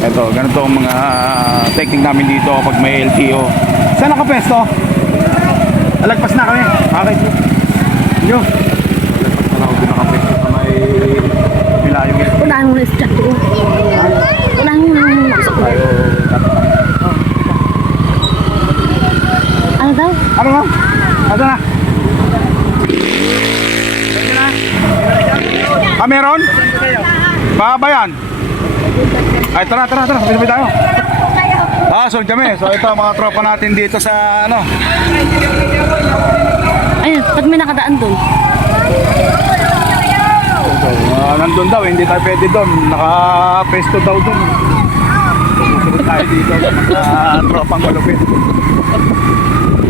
Ito, ganito ang mga technique namin dito pag may LTO. Saan nakapesto? Alagpas na kami. Okay. Yo. Alagpas na ako din nakapesto sa may Pilayo. Unahan mo na sa chat ko. Unahan mo na muna sa ko. Tayo. Ano daw? Ano na? Ano na? Ah, meron? Baba yan. Ay, tara, tara, tara. Sabay-sabay tayo. Ah, sunod kami. So, ito mga tropa natin dito sa, ano, Ayun, ba't may nakadaan doon? uh, nandun daw. Hindi tayo pwede doon. Naka-pesto daw doon. Susunod tayo dito sa tropang malupit.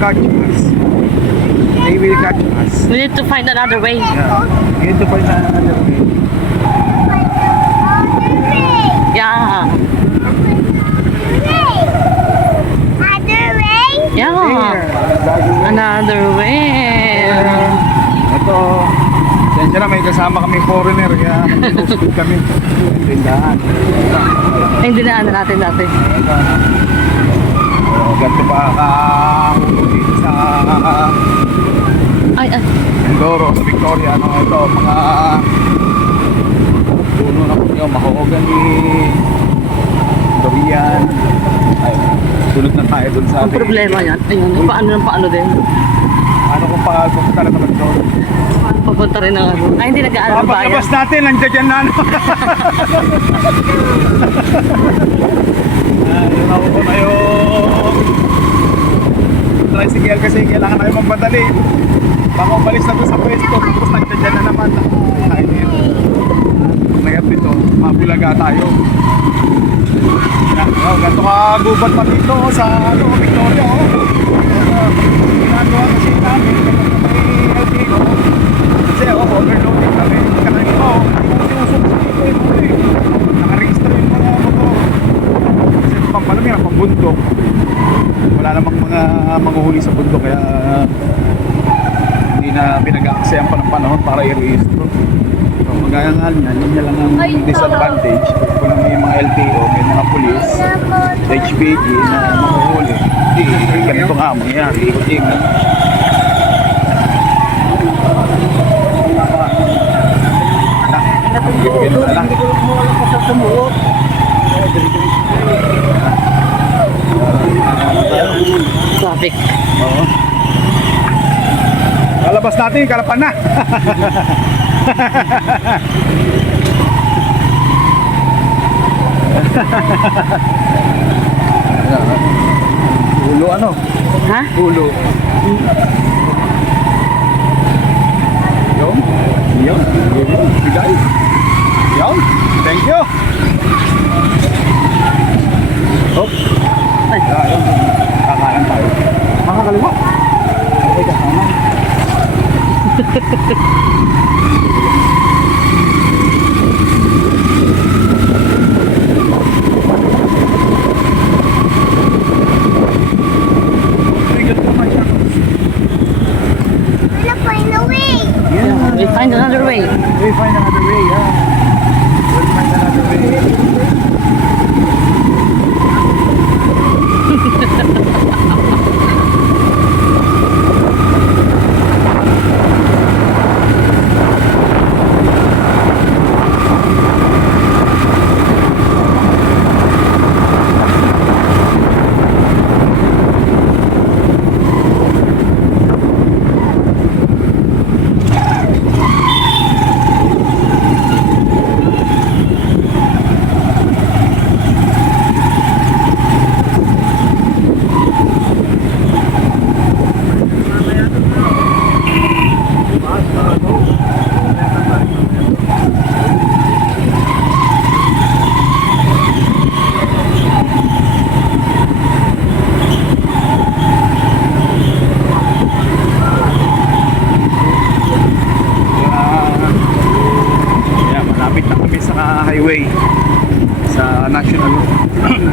Catch us. They will catch us. We need to find another way. Yeah. Ito pa yung another way. Yeah. Yeah. There. Bagong Another way. Ito. Sensya na, may kasama kami foreigner. Kaya nagsusunod kami. Tindahan. Ay, dinaanan natin dati. So, ganito pa kahulog dito sa Ay, ay. Mindoro, sa Victoria. Ano, ito, mga puno na po nyo, mahogany, durian. Ay, sunod na tayo dun sa Ang problema yan. Ayun, paano ng paano din. Ano kung pagpupunta na naman doon? Papunta rin ng ano. Ay, hindi nag-aaral ba yan? Papaglabas natin, nandiyan dyan na ano. Ay, ako ko tayo. Tricycle kasi kailangan tayo magpadali. Baka umalis na doon sa pwesto, tapos na naman. Ay, Mayat dito, mabulaga tayo. Yan, oh, ganito ka gubat pa dito oh, sa ano, Victoria. Oh. Uh, ginagawa kasi namin kapag may LTO. Kasi oh, overloading kami. Kaya ko, hindi ko usok sa dito yung ano eh. Nakaregister yung mga motor. Kasi pampalami na pambundok. Wala namang mga manguhuli sa bundok kaya hindi na pinag-aaksayan pa ng panahon para i-register. So, magaya na lang ang disadvantage. Kung may mga LTO, may mga pulis, HPG na mahuhuli. Hindi, ganito nga mangyayari. Ikot-ikot. Ganito na lang. Traffic. Oo. Lalabas natin, kalapan na. Ulo ano? Ha? Ulo. Yung? Yung? Bigay? Yung? Thank you!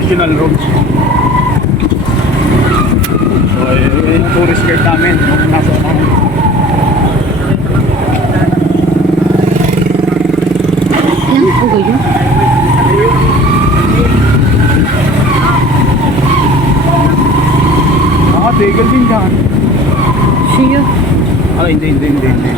regional roads. So, eh, yun yung tourist guide namin. Nasa namin. Ano ah, po kayo? Nakatigil din dyan. Siya? Ah, hindi, hindi, hindi, hindi.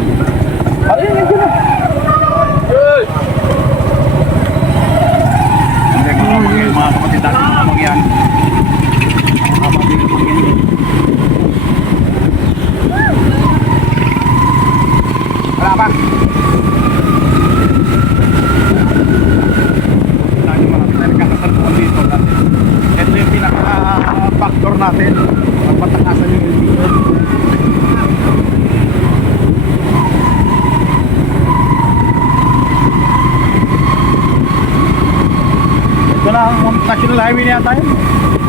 Na ang national highway na yata yun.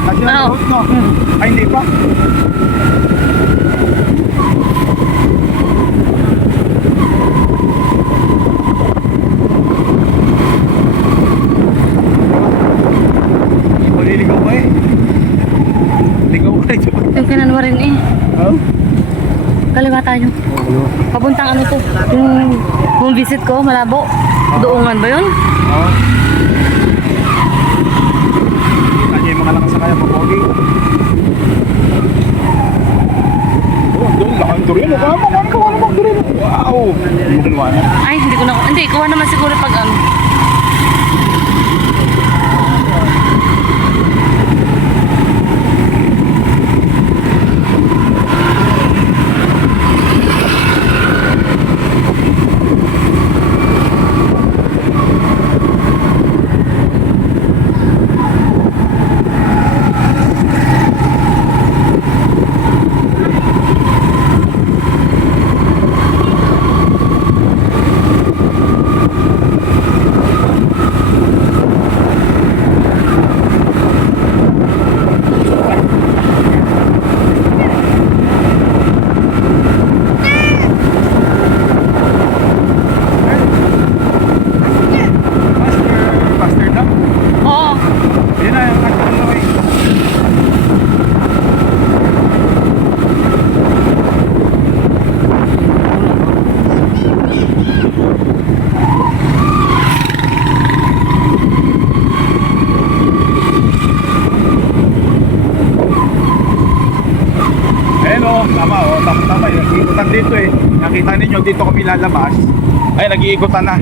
National Oo. road, no? Ay, hindi pa. Hindi ko liligaw pa eh. Ligaw ka ito. Yung kinanwa rin eh. Oh? Kaliwa tayo. Papuntang ano to? Yung, yung visit ko, malabo. Doongan ba yun? Oh. Kita niyo yung mga nakasakaya pa pogi. Oh, doon? Durin. Wow! Na. Ay, hindi ko na... Hindi, kuha naman siguro pag ano. Faster, faster na. Oo. Yan na, yung national na way. Ayan o, tama o, tama tama yun. Nag-iikutan dito eh. Nakita ninyo, dito kami lalabas. Ay, nag-iikutan na.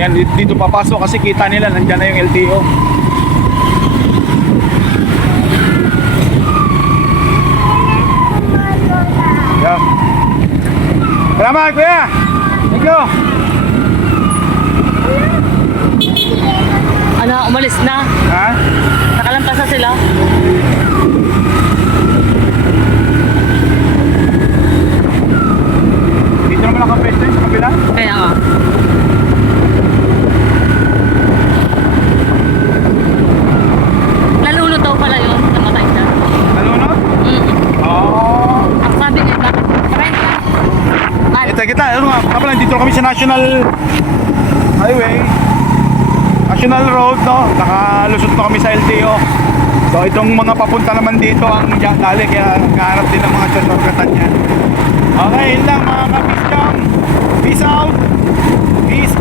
Yan, dito, papasok kasi kita nila, nandyan na yung LTO. Yan. Salamat, kuya! Thank you! Ano, umalis na. Ha? Nakalampas na sila. Dito naman ang kapwesto yun sa kabila. Kaya nga. Nalunod daw pala yun. Namatay na. Nalunod? Mm. Oo. Ang sabi niya, bakit? Bakit? Bakit? Ito kita, ano nga, nga pala, dito kami sa National Highway. National Road, no? Nakalusot na kami sa LTO. So, itong mga papunta naman dito ang dali, kaya nakaharap din ng mga sasorgatan niya. Okay, yun lang mga kapisyang. Peace out. Peace.